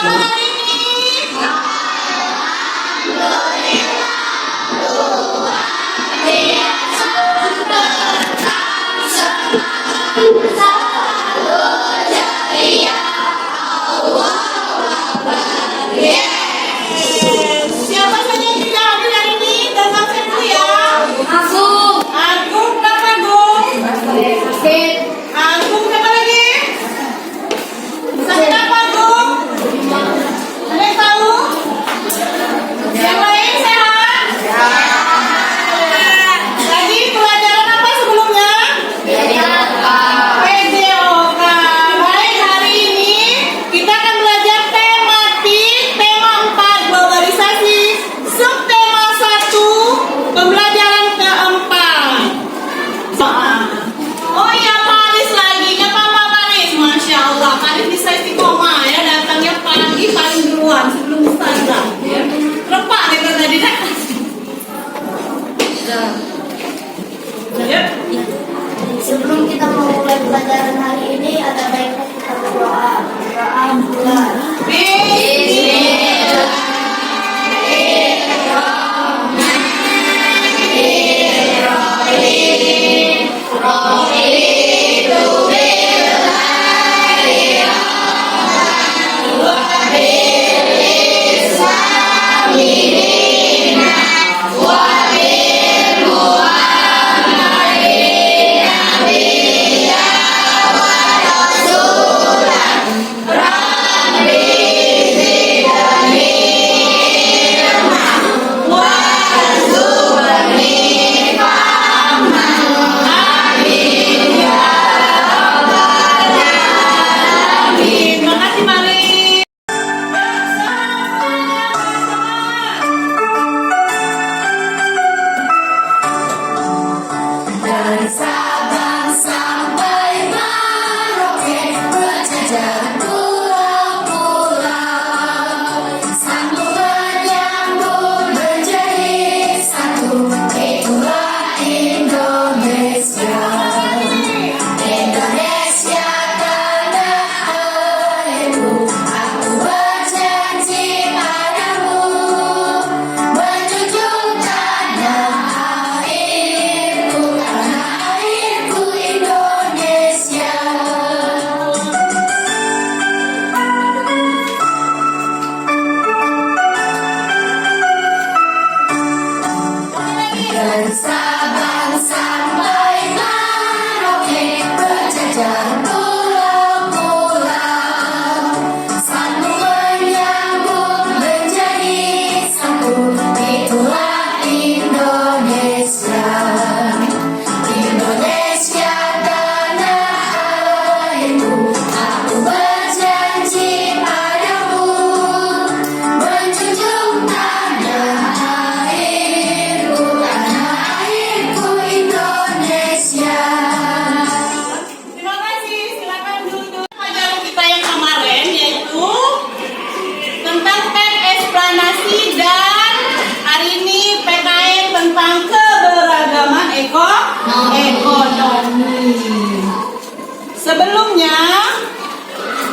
beragama hari ini? Siapa saja yang tidak hadir hari ini? Dan absen dulu ya. Agung, Kak Agung. Agung, siapa lagi? Sakit apa Agung? Ada yang tahu? Yang lain sehat? Tadi pelajaran apa sebelumnya? PJOK. Baik, hari ini kita akan belajar tematik, tema 4 globalisasi, subtema 1, pembelajaran keempat. Oh iya, Pak Aris lagi, nyapa Pak Aris. Masya Allah, Pak Aris bisa istiqomah ya, datangnya pagi paling duluan sebelum ustazah ya. Lepak itu tadi deh. Ya. Sebelum kita memulai pelajaran hari ini, ada baiknya kita berdoa. Doa bulan. Bismillah. Terima kasih Mari. Dari Sabang sampai Merauke, berjajar pulau-pulau, sambung menyambung menjadi satu, itulah Indonesia. Indonesia tanah airku, aku berjanji padamu, menjunjung tanah airku, Indonesia. Dari Sabang sampai Merauke, berjajar pulau-pulau, sambung menyambung menjadi satu, itulah Indonesia. Indonesia tanah airku, aku berjanji padamu, menjunjung tanah airku, Indonesia. Terima kasih, silakan duduk. Pelajaran kita yang kemarin yaitu tentang pen eksplanasi dan hari ini PKN tentang keberagaman ekonomi. Sebelumnya,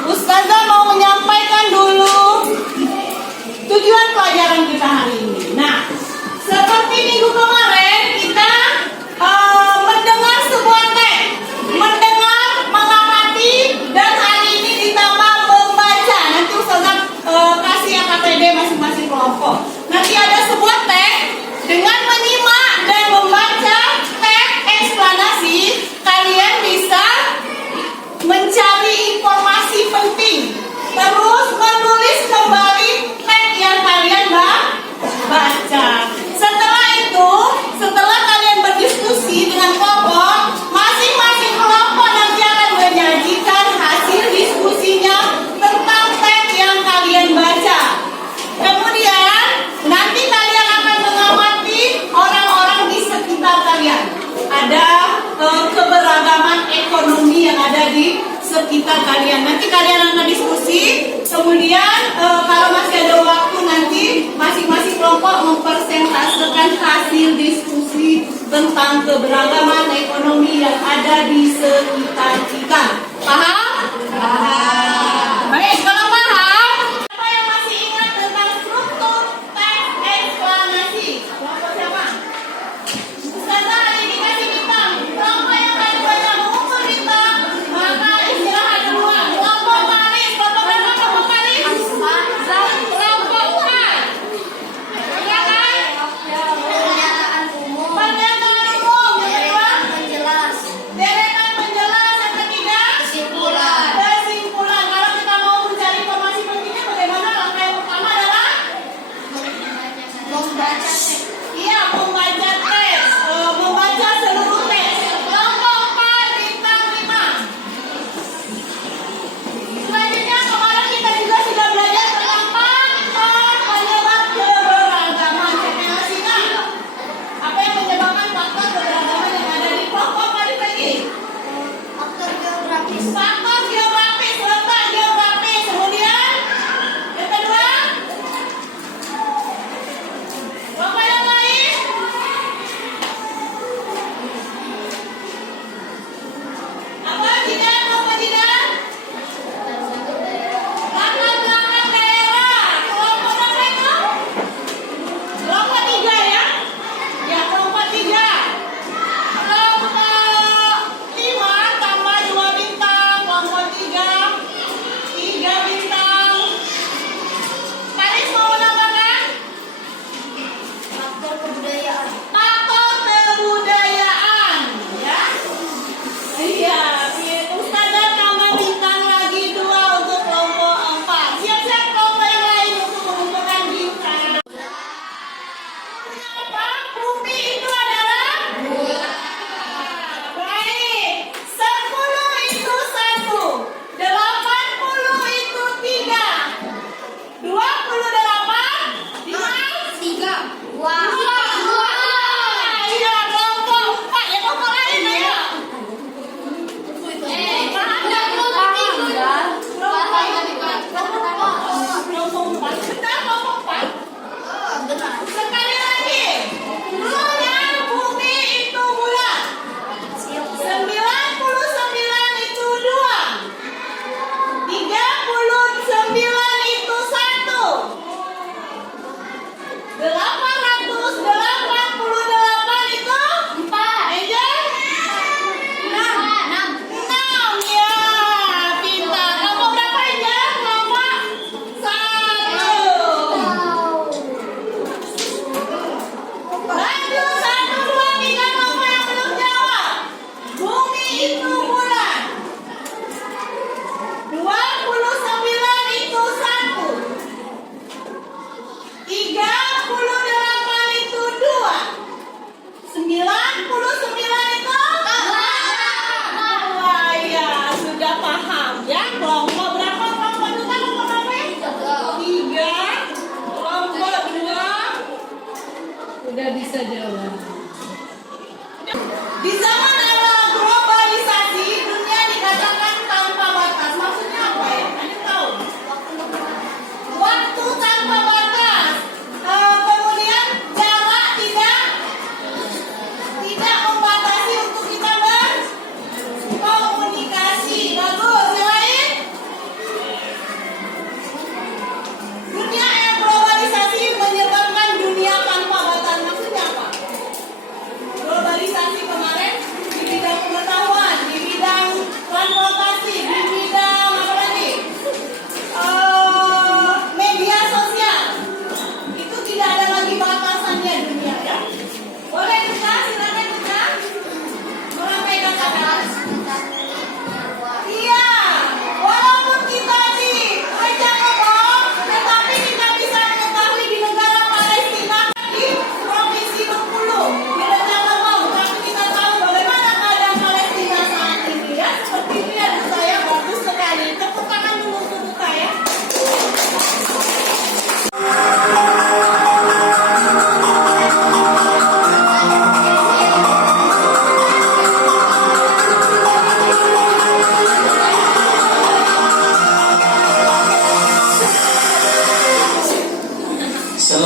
Ustazah mau menyampaikan dulu tujuan pelajaran kita hari ini. Nah, seperti minggu kemarin kita mendengar sebuah teks, mendengar, mengamati, dan hari ini ditambah membaca. Nanti Ustazah kasih yang KTD masing-masing kelompok. Nanti ada sebuah teks dengan menyimak dan membaca teks eksplanasi, kalian bisa mencari informasi penting, terus menulis kembali teks yang kalian baca. Setelah itu, setelah kalian berdiskusi dengan kelompok, masing-masing kelompok nanti akan menyajikan hasil diskusinya tentang teks yang kalian baca. Kemudian nanti kalian akan mengamati orang-orang di sekitar kalian. Ada keberagaman ekonomi yang ada di sekitar kalian. Nanti kalian akan diskusi. Kemudian kalau masih ada waktu nanti masing-masing kelompok mempresentasikan hasil diskusi tentang keberagaman ekonomi yang ada di sekitar kita. Paham? Paham. Baik, kalau paham, apa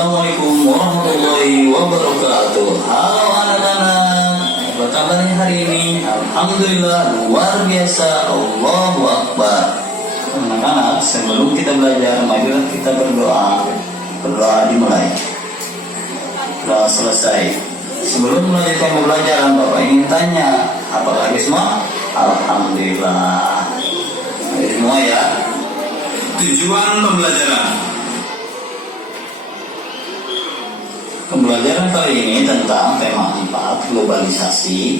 Assalamualaikum warahmatullahi wabarakatuh. Halo anak-anak, apa kabarnya hari ini? Alhamdulillah, luar biasa. Allahu Akbar. Anak-anak, sebelum kita belajar, marilah kita berdoa. Berdoa dimulai. Doa selesai. Sebelum melanjutkan pembelajaran, Bapak ingin tanya, apakah habis semua? Alhamdulillah. Habis semua ya. Tujuan pembelajaran. Pembelajaran kali ini tentang tema 4, globalisasi.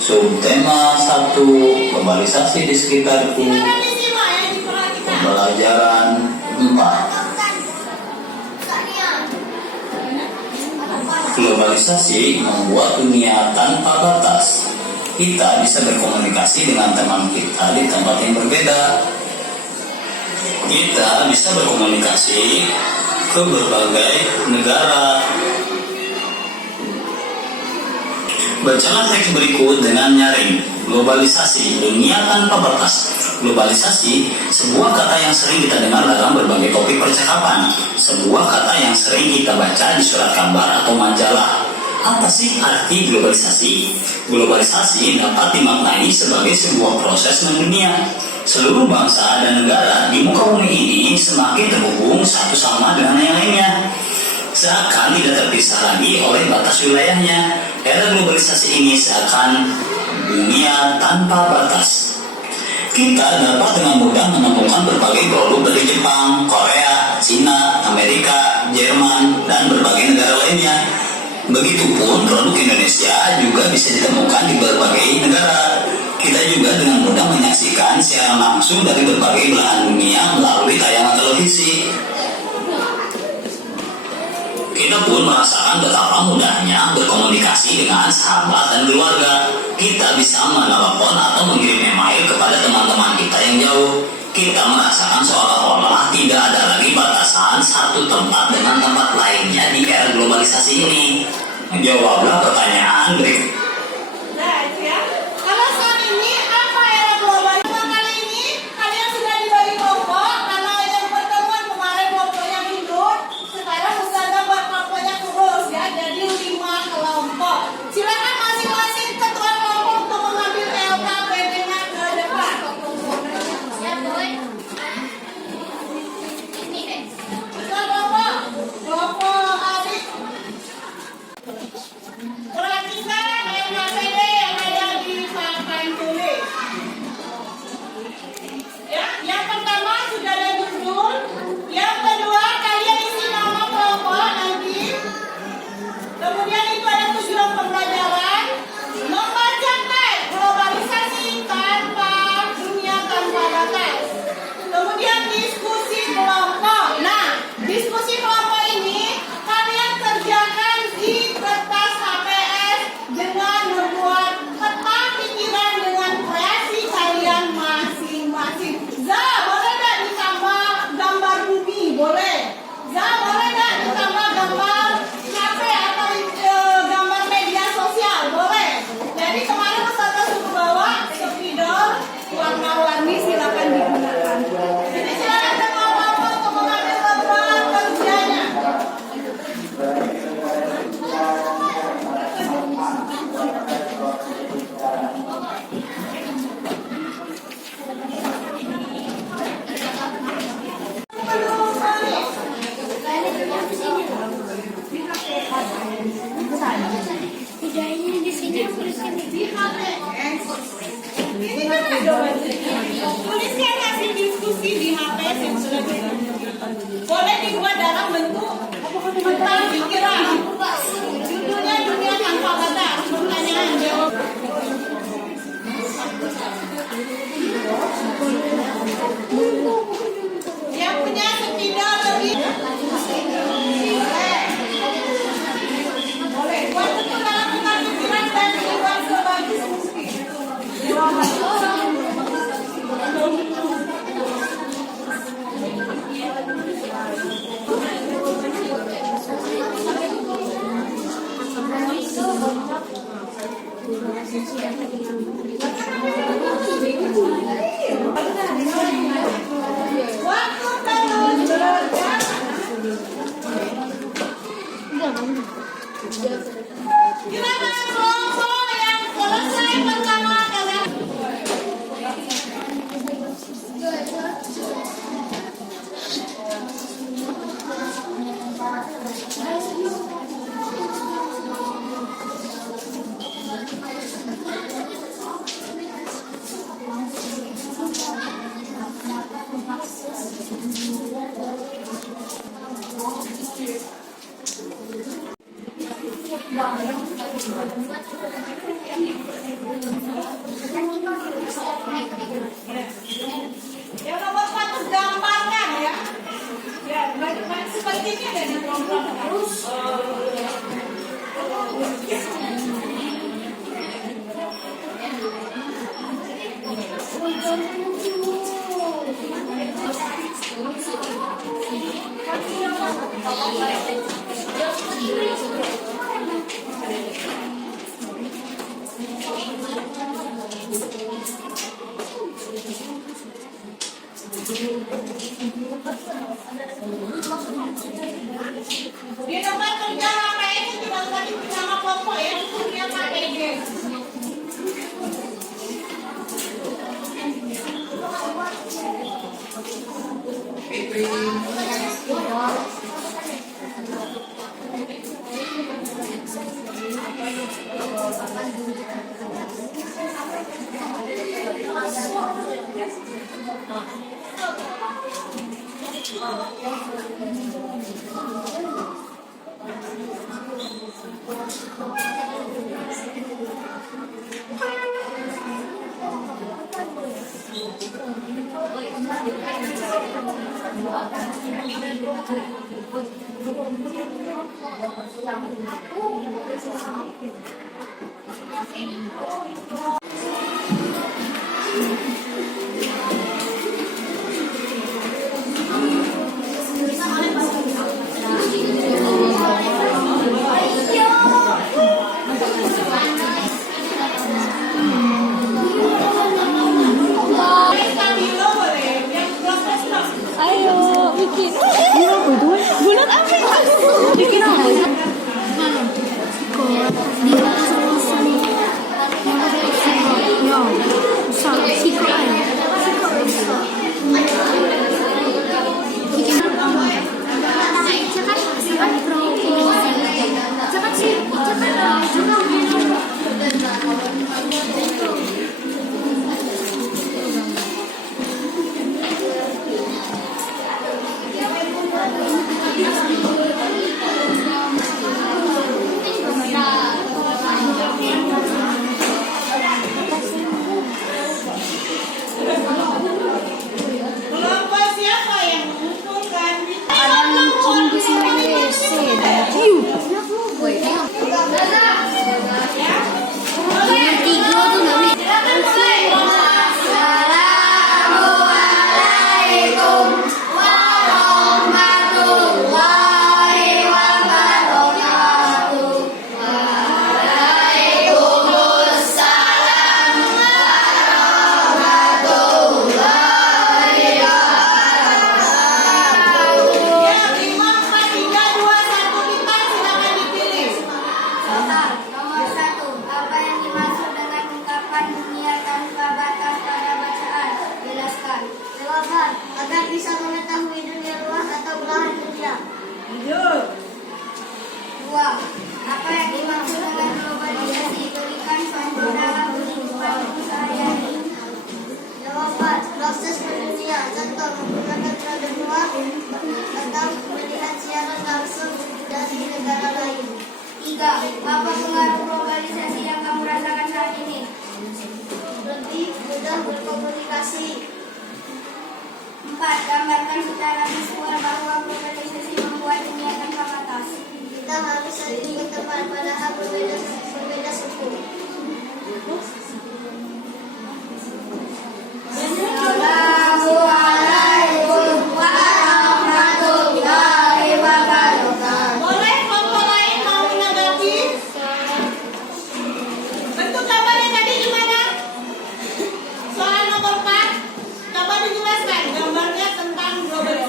Subtema 1, globalisasi di sekitarku. Silakan disimak ya, diperhatikan. Pembelajaran 4. Globalisasi membuat dunia tanpa batas. Kita bisa berkomunikasi dengan teman kita di tempat yang berbeda. Kita bisa berkomunikasi ke berbagai negara. Bacalah teks berikut dengan nyaring. Globalisasi, dunia tanpa batas. Globalisasi, sebuah kata yang sering kita dengar dalam berbagai topik percakapan. Sebuah kata yang sering kita baca di surat kabar atau majalah. Apa sih arti globalisasi? Globalisasi dapat dimaknai sebagai sebuah proses mendunia. Seluruh bangsa dan negara di muka bumi ini semakin terhubung satu sama dengan yang lainnya. Seakan tidak terpisah lagi oleh batas wilayahnya. Era globalisasi ini seakan dunia tanpa batas. Kita dapat dengan mudah menemukan berbagai produk dari Jepang, Korea, Cina, Amerika, Jerman, dan berbagai negara lainnya. Begitupun produk Indonesia juga bisa ditemukan di berbagai negara. Kita juga dengan mudah menyaksikan siaran langsung dari berbagai belahan dunia melalui tayangan televisi. Kita pun merasakan betapa mudahnya berkomunikasi dengan sahabat dan keluarga. Kita bisa menelepon atau mengirim email kepada teman-teman kita yang jauh. Kita merasakan seolah-olah tidak ada lagi batasan satu tempat dengan tempat lainnya di era globalisasi ini. Jawablah pertanyaan berikut. Nah, ya. Kalau saat ini apa era global? Kali ini kalian sudah dibagi kelompok karena yang pertemuan kemarin kelompoknya mundur. Sekarang Ustazah buat kelompoknya kurus ya, jadi 5 kelompok. Silakan masing-masing ketua kelompok untuk mengambil LKPD-nya ke depan. Ya, boy. Ketua kelompok adik. Perhatikan LKPD yang ada di papan tulis. Ya, yang pertama sudah ada judul. Yang kedua kalian isi nama kelompok nanti. Kemudian itu ada tujuan pembelajaran. Membaca teks globalisasi tanpa dunia tanpa batas. Kemudian diskusi kelompok. Nah, diskusi kelompok ini kalian kerjakan di kertas HPS dengan membuat peta pikiran dengan kreasi kalian masing-masing. Boleh nggak ditambah gambar bumi? Boleh. Boleh nggak ditambah gambar HP atau gambar media sosial? Boleh. Jadi kemarin Ustazah suruh bawa spidol warna-warni, silakan digunakan. Jadi silakan kelompok untuk mengambil beban kerjanya. Hidayahnya di sini, aku di sini. Di HPS. Ini kan ada tuliskan hasil diskusi di HPS yang sudah boleh dibuat dalam bentuk peta pikiran. Judulnya dunia tanpa batas. Pertanyaan jawab. Yang punya setidaknya lebih. Boleh. Buat itu dalam peta pikiran dan dibuat sebagus mungkin. Gimana kelompok yang selesai pertama kalian? Yang nomor 1 gambarkan ya. Ya, bagaimana seperti ini ada yang kelompok terus. Di tempat kerja lama ini juga tadi bersama kelompok ya, khususnya Pak Ege. Kelompok siapa yang mengumpulkan? Assalamualaikum warahmatullahi wabarakatuh. Waalaikumsalam warahmatullahi wabarakatuh. Ya, 5, 4, 3, 2, 1 bintang silakan dipilih. Nomor 1. Apa yang dimaksud dengan ungkapan dunia tanpa batas pada bacaan? Jelaskan. Jawaban. Agar bisa mengetahui dunia luas atau belahan dunia. Lanjut. 2. Apa yang dimaksud dengan globalisasi? Berikan contoh dalam kehidupan sehari-hari. Jawaban. Proses mendunia. Contoh menggunakan produk luar atau melihat siaran langsung dari negara lain. 3. Apa pengaruh globalisasi yang kamu rasakan saat ini? Lebih mudah berkomunikasi. 4. Gambarkan secara visual bahwa globalisasi membuat dunia tanpa batas. Kita harus saling berteman padahal berbeda suku. Assalamualaikum warahmatullahi wabarakatuh. Boleh kelompok lain mau menanggapi? Bentuk gambarnya tadi gimana? Soal nomor 4. Coba dijelaskan gambarnya tentang globalisasi.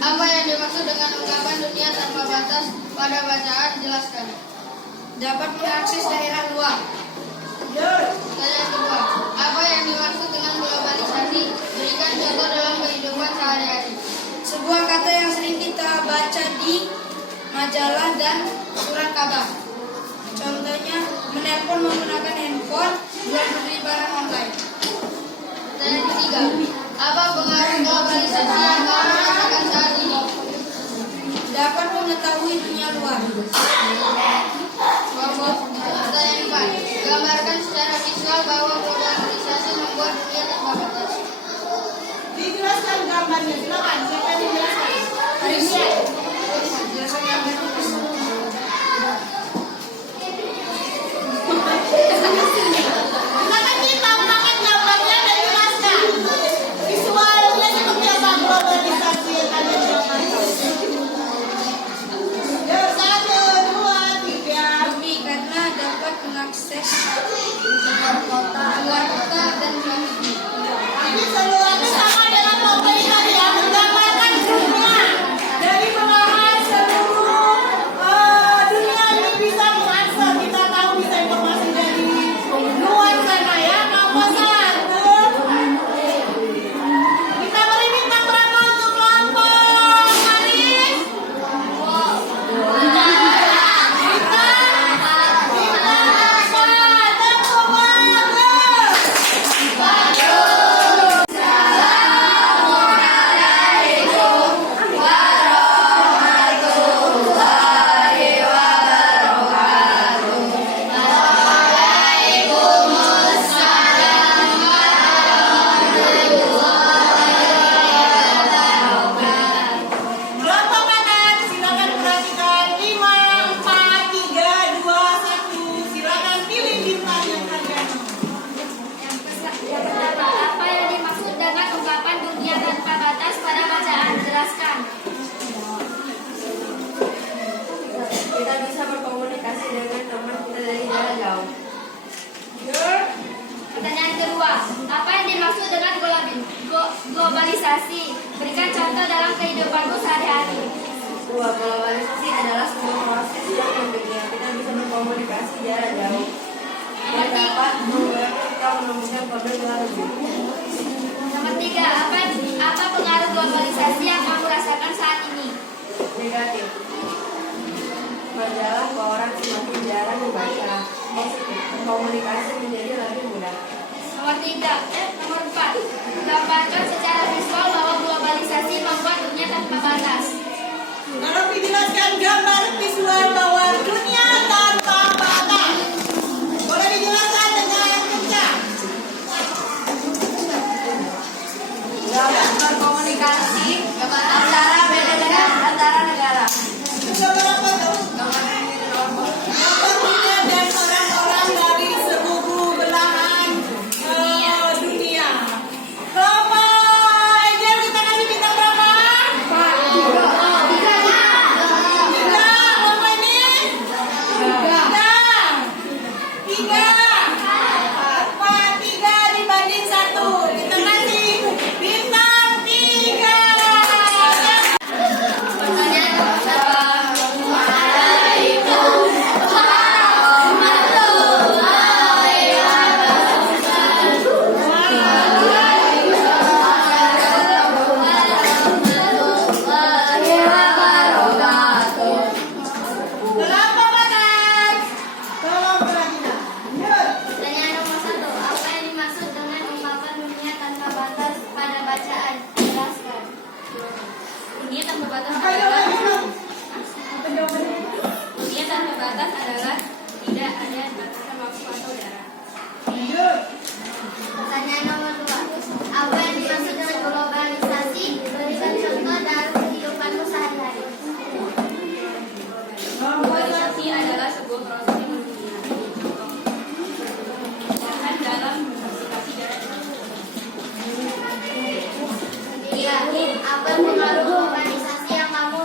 Apa yang dimaksud dengan ungkapan dunia tanpa batas pada bacaan? Jelaskan. Dapat mengakses daerah luar. Pertanyaan kedua. Apa yang dimaksud dengan globalisasi? Berikan contoh dalam kehidupan sehari-hari. Sebuah kata yang sering kita baca di majalah dan surat kabar. Contohnya, menelpon menggunakan handphone, jual beli barang online. Pertanyaan ketiga. Apa pengaruh globalisasi yang kamu rasakan saat ini? Dapat mengetahui dunia luar. Pertanyaan 4. Gambarkan secara visual bahwa globalisasi membuat dunia tanpa batas. Dijelaskan gambarnya, silakan. Siapa yang dijelaskan? Arisya. Jelaskan gambarnya. Silakan kita memakai gambarnya dan jelaskan. Visualnya seperti apa globalisasi yang ada di zaman ini. 1, 2, 3. Bumi karena dapat mengakses luar kota dan bumi. Ini seluruhnya sama dengan topik tadi ya, menggambarkan dunia. Dari belahan seluruh dunia ini bisa mengakses. Kita tahu bisa informasi dari luar sana ya. Nomor 1. Kita beri bintang berapa untuk kelompok Haris? Bintang kelompok kanan, silakan perhatikan 5, 4, 3, 2, 1. Silakan pilih bintang yang kalian mau. Yang pertama, apa yang dimaksud dengan ungkapan dunia tanpa batas pada bacaan? Jelaskan. Kita bisa berkomunikasi dengan teman kita dari jarak jauh. Pertanyaan kedua, apa yang dimaksud dengan globalisasi? Berikan contoh dalam kehidupanmu sehari-hari. Sebuah globalisasi adalah sebuah proses yang membuat kita bisa berkomunikasi jarak jauh dan dapat membuat kita menemukan kode luar negeri. Nomor 3, apa pengaruh globalisasi yang kamu rasakan saat ini? Negatif. Majalah ke orang semakin jarang membaca. Positif. Komunikasi menjadi lebih mudah. Nomor 4, gambarkan secara visual bahwa globalisasi membuat dunia tanpa batas. Kalau dijelaskan gambar visual bahwa dunia tanpa batas. Boleh dijelaskan dengan kencang. Dapat berkomunikasi antara beda negara antara negara. Sudah berapa tuh? Dunia dan orang-orang dari seluruh belahan dunia. Kelompok Angel kita kasih bintang berapa? 3. Kelompok ini? 3. 3 dibanding 1. Kita kasih bintang 3. Pertanyaan nomor 1. Kelompok kanan. Tolong perhatikan. Lanjut. Pertanyaan nomor 1. Apa yang dimaksud dengan ungkapan dunia tanpa batas pada bacaan? Jelaskan. Dunia tanpa batas Apa adalah jawabannya? Apa jawabannya? dunia tanpa batas adalah tidak ada batasan waktu atau jarak. Lanjut. Pertanyaan nomor 2. Apa yang dimaksud dengan globalisasi? Berikan contoh dalam kehidupanmu sehari-hari. Globalisasi adalah sebuah proses yang mendunia. Bahkan dalam komunikasi jarak jauh. 3. Apa pengaruh globalisasi yang kamu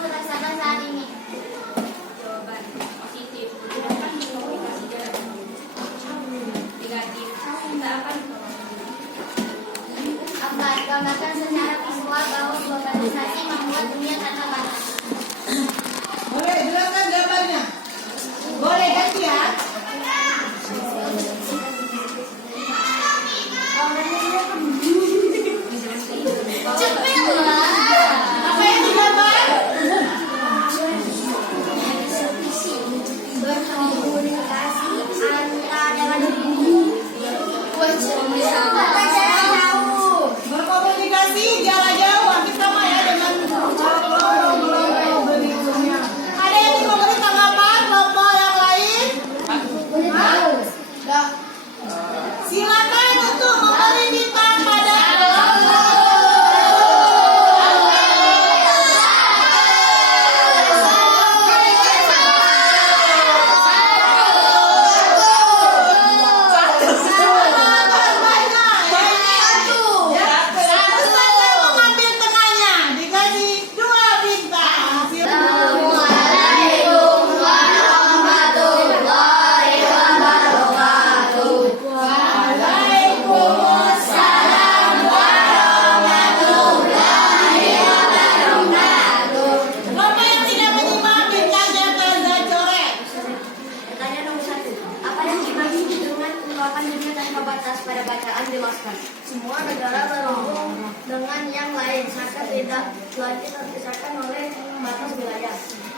disahkan oleh batas wilayah.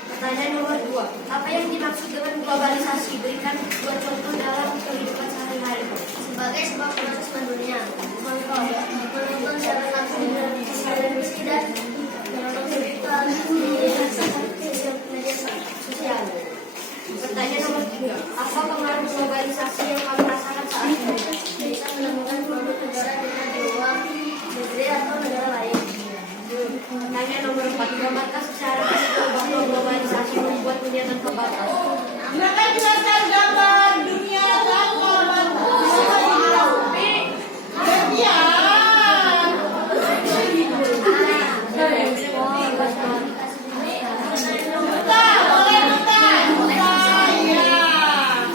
Pertanyaan nomor 2. Apa yang dimaksud dengan globalisasi? Berikan 2 contoh dalam kehidupan sehari-hari. Sebagai sebuah proses mendunia. Contoh, menonton secara langsung di televisi dan menonton virtual di media sosial. Pertanyaan nomor 3. Apa pengaruh globalisasi yang kamu rasakan saat ini? Bisa menemukan produk negara dengan di luar negeri atau negara lain. Pertanyaan nomor 4. Gambarkan secara visual bahwa globalisasi membuat dunia tanpa batas. Silakan jelaskan gambar dunia tanpa batas. Ya. Bentar, boleh bentar. Bentar, ya.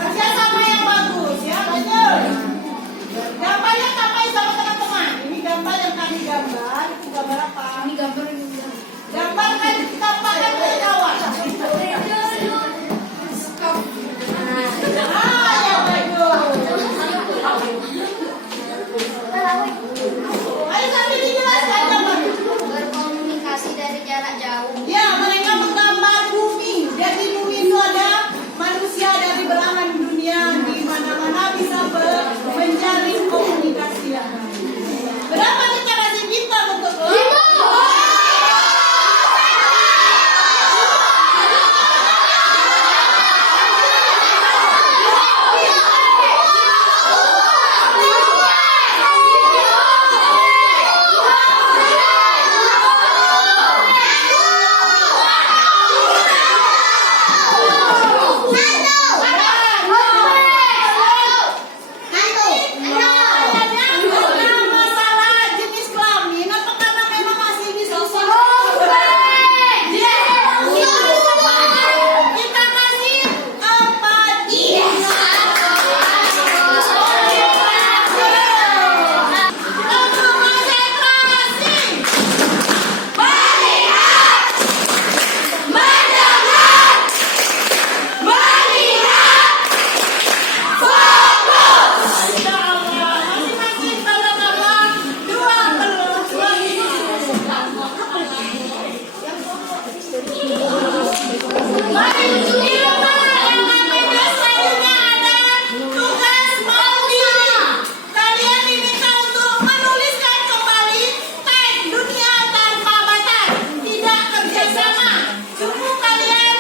Kerjasama yang bagus, ya. Lanjut. Gambarnya sampai sama teman-teman. Ini gambar yang kami gambar. Itu gambar apa? Ini gambar Gambar kan tampakan dari kawan. Ah, ya bagus. Ayo sambil dijelaskan gambar. Berkomunikasi dari jarak jauh. Ya, mereka menggambar bumi. Jadi bumi itu ada manusia dari belahan dunia di mana-mana bisa menjalin komunikasi yang baik. Berapa kita kasih bintang untuk lo? Masalah jenis kelamin apa karena memang masih bisa kita kasih apa dia konsentrasi melihat mendengar melihat fokus. Ya Allah, masing-masing tanda-tanda 20. Mari di rumah yang kami selanjutnya ada tugas mandiri. Kalian diminta untuk menuliskan kembali tag dunia tanpa batas. Tidak kerjasama. Cukup kalian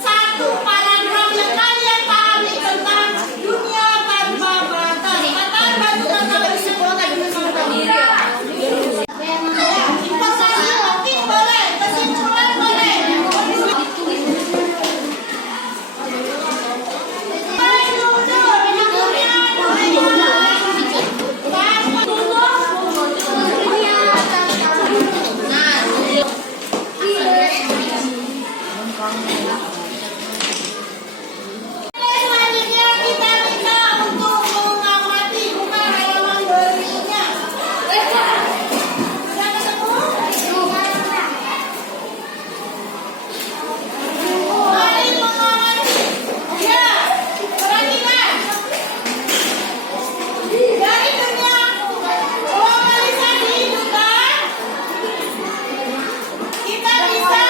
satu paragraf yang kalian pahami tentang dunia tanpa batas. Katakan baju kata kesimpulan informasi penting boleh, kesimpulan boleh. Selanjutnya kita minta untuk mengamati bukan halaman berikutnya. Sudah ketemu? Mari mengamati. Ya, perhatikan. Dari dunia globalisasi juga kita bisa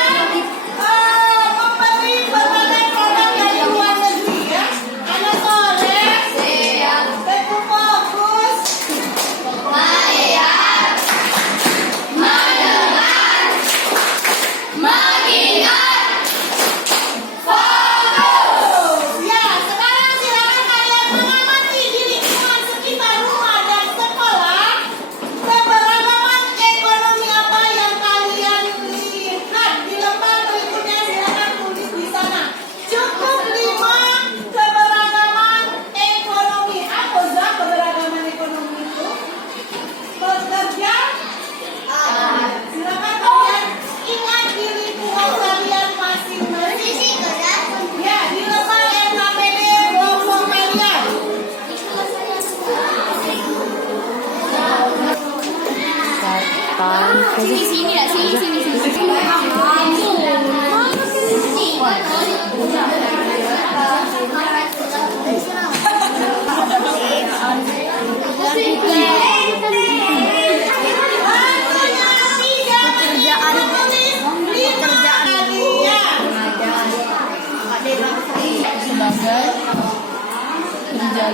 memberi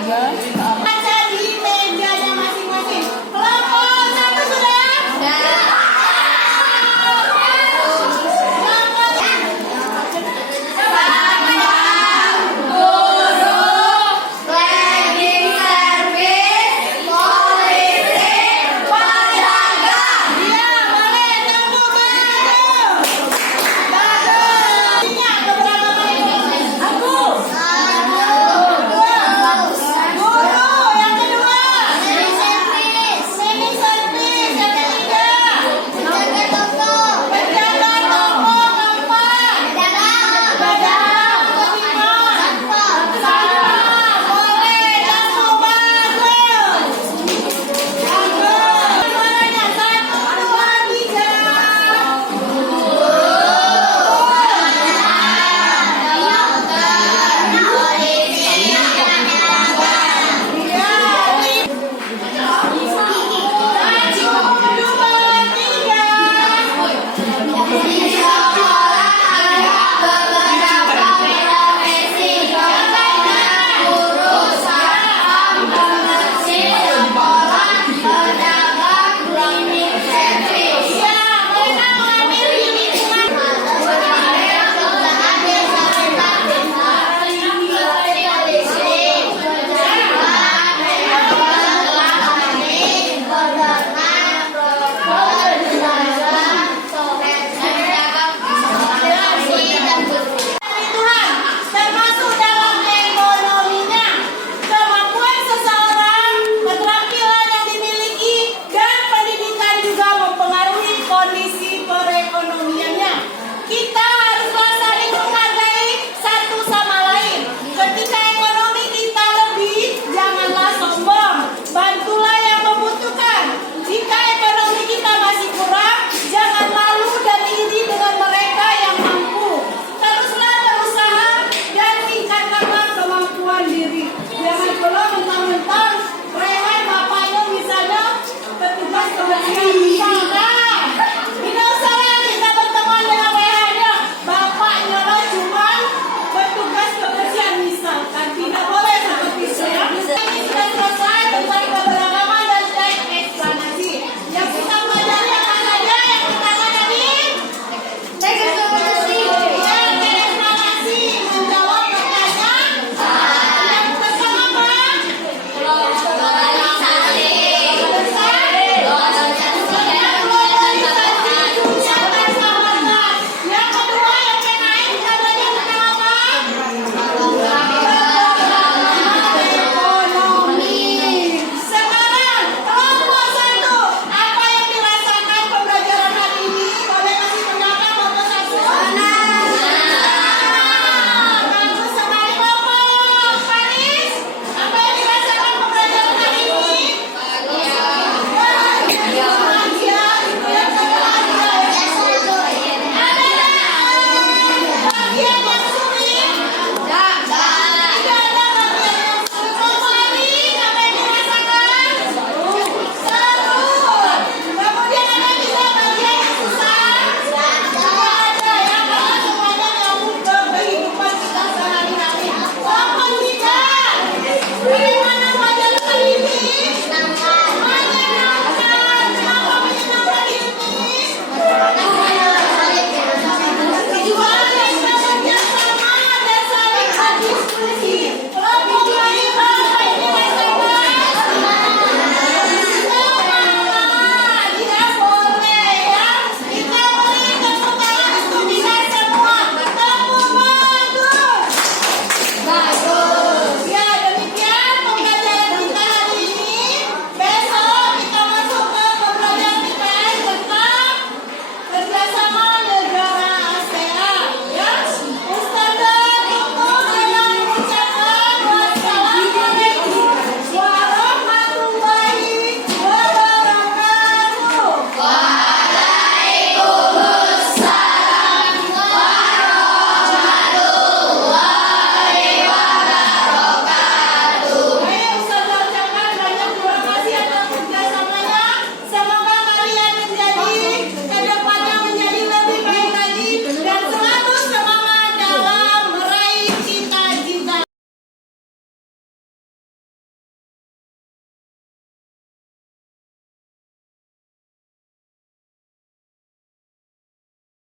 belajar